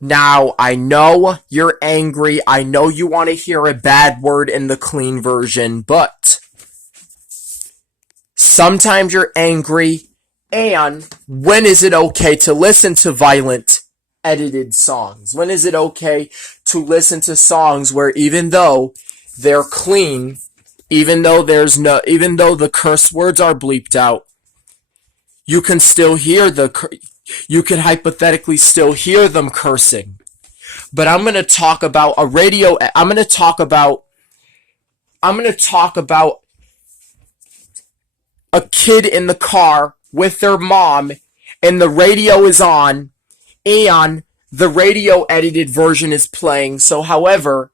Now, I know you're angry. I know you want to hear a bad word in the clean version, but sometimes you're angry. And when is it okay to listen to violent edited songs? When is it okay to listen to songs where even though they're clean, even though the curse words are bleeped out, you can still hear you can hypothetically still hear them cursing. But I'm going to talk about I'm going to talk about a kid in the car with their mom, and the radio is on, and the radio edited version is playing. So, however,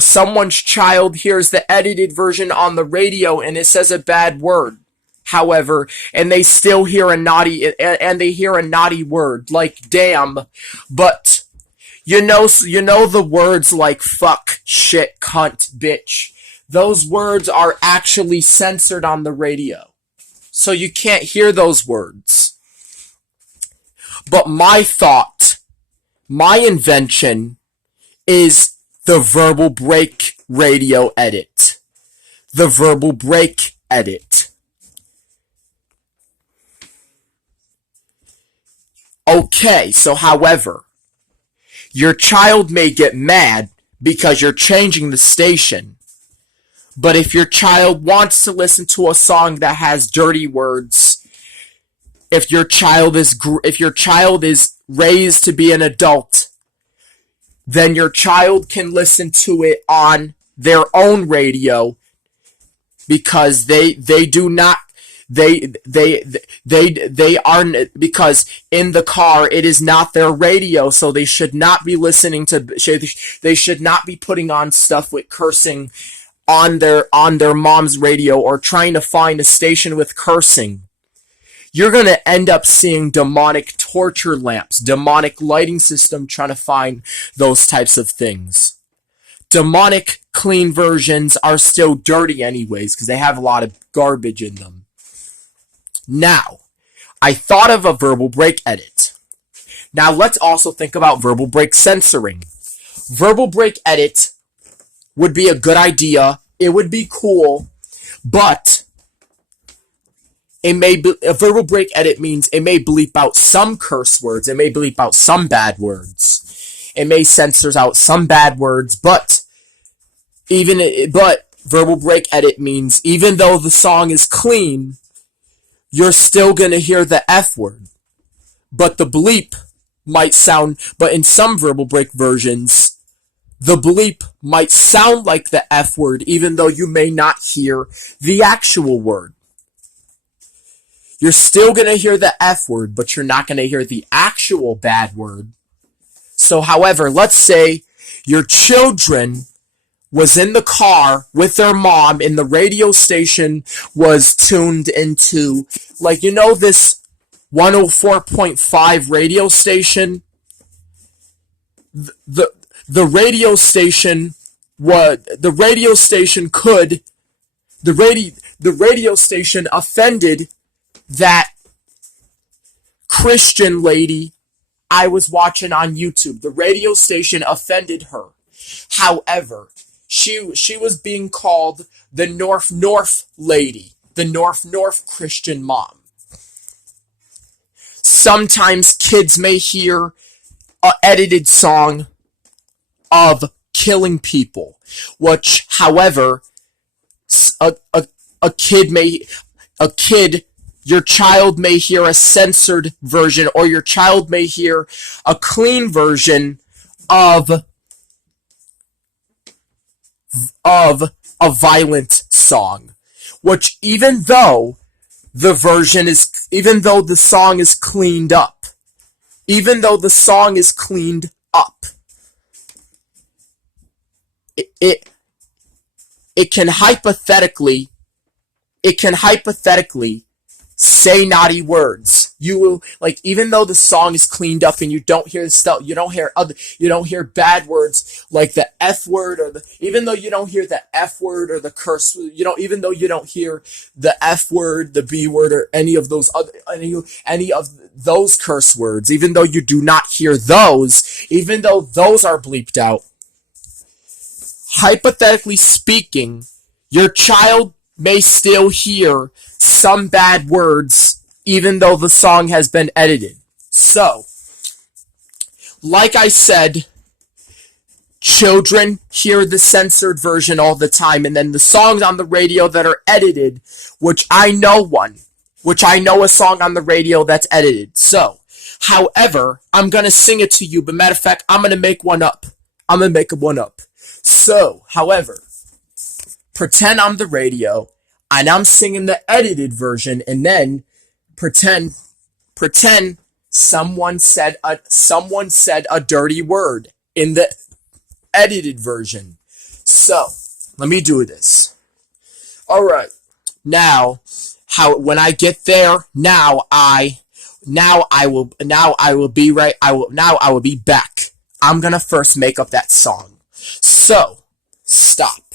someone's child hears the edited version on the radio and it says a bad word. However, and they still hear a naughty word like damn, but you know the words like fuck, shit, cunt, bitch. Those words are actually censored on the radio. So you can't hear those words. But my invention is the verbal break radio edit. The verbal break edit. Okay, so however, your child may get mad because you're changing the station. But if your child wants to listen to a song that has dirty words, if your child is raised to be an adult, then your child can listen to it on their own radio, because because in the car it is not their radio, so they should not be they should not be putting on stuff with cursing on their mom's radio, or trying to find a station with cursing. You're going to end up seeing demonic torture lamps, demonic lighting system trying to find those types of things. Demonic clean versions are still dirty anyways, because they have a lot of garbage in them. Now, I thought of a verbal break edit. Now let's also think about verbal break censoring. Verbal break edit would be a good idea. It would be cool, but a verbal break edit means it may bleep out some curse words. It may bleep out some bad words. It may censor out some bad words, but verbal break edit means even though the song is clean, you're still going to hear the F word. But the bleep might sound, but in some verbal break versions, the bleep might sound like the F word, even though you may not hear the actual word. You're still going to hear the F word, but you're not going to hear the actual bad word. So, however, let's say your children was in the car with their mom and the radio station was tuned into, this 104.5 radio station. The radio station offended that Christian lady I was watching on YouTube. The radio station offended her. However, she was being called the North lady, the North Christian mom. Sometimes kids may hear an edited song of killing people, which, however, your child may hear a censored version, or your child may hear a clean version of a violent song, which even though the song is cleaned up, it can hypothetically say naughty words. You will, like, even though the song is cleaned up and you don't hear stuff, you don't hear bad words like the F word even though you don't hear the F word or the curse, even though you don't hear the F word, the B word, or any of those curse words, even though you do not hear those, even though those are bleeped out, hypothetically speaking, your child may still hear some bad words even though the song has been edited. So, like I said, children hear the censored version all the time, and then the songs on the radio that are edited, which I know a song on the radio that's edited. So, however, I'm gonna sing it to you, but matter of fact, I'm gonna make one up. So, however, pretend I'm the radio, and I'm singing the edited version, and then pretend someone said a dirty word in the edited version. So, let me do this. All right. Now, when I get there, I will be back. I'm going to first make up that song. So, stop.